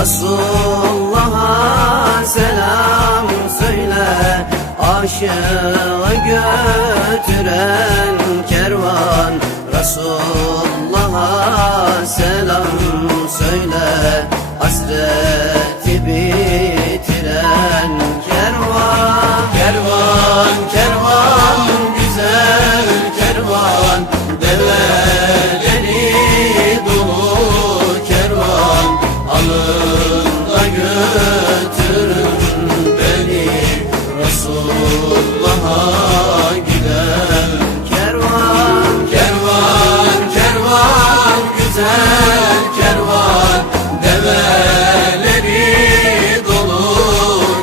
Resulullah'a selam söyle Aşığı götüren kervan. Resulullah'a selam söyle Hasreti Giden kervan Kervan, kervan, güzel kervan Develeri dolu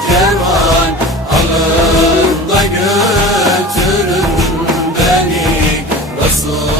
kervan. Alın götürün beni Resulullah'a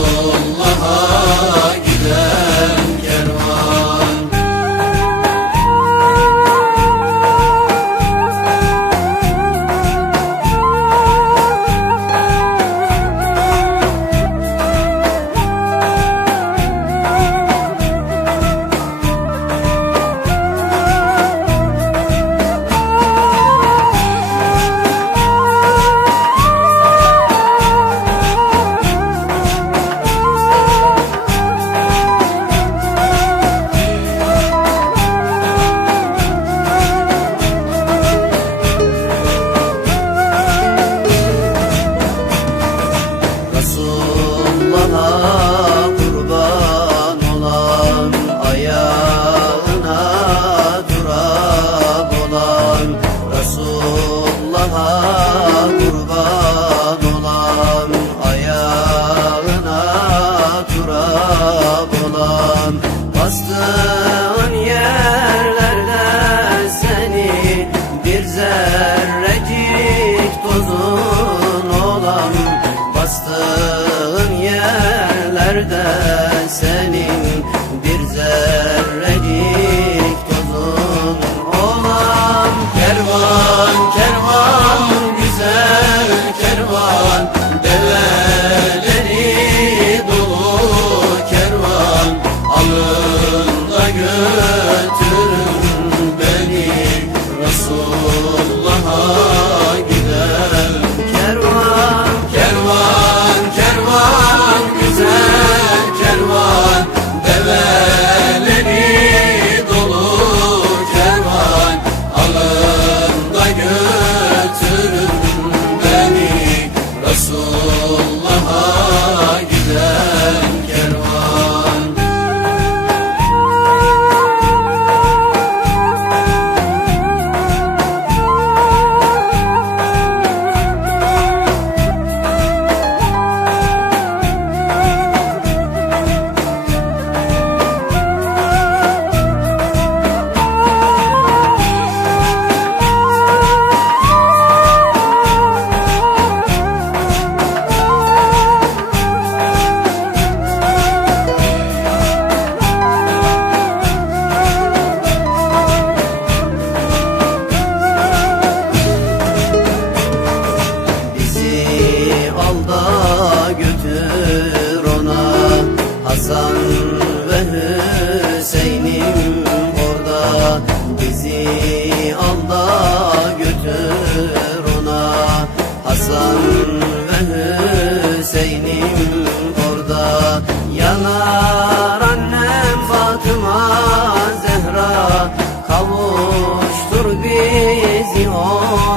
ayağına durab olan Resulullah'a kurban olan ayağına durab olan Bastığın Resulullah'a Hasan ve Hüseyin'im orada Bizi al da götür ona. Hasan ve Hüseyin'im orada Yanar annem Fatıma. Zehra Kavuştur bizi onlara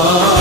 아.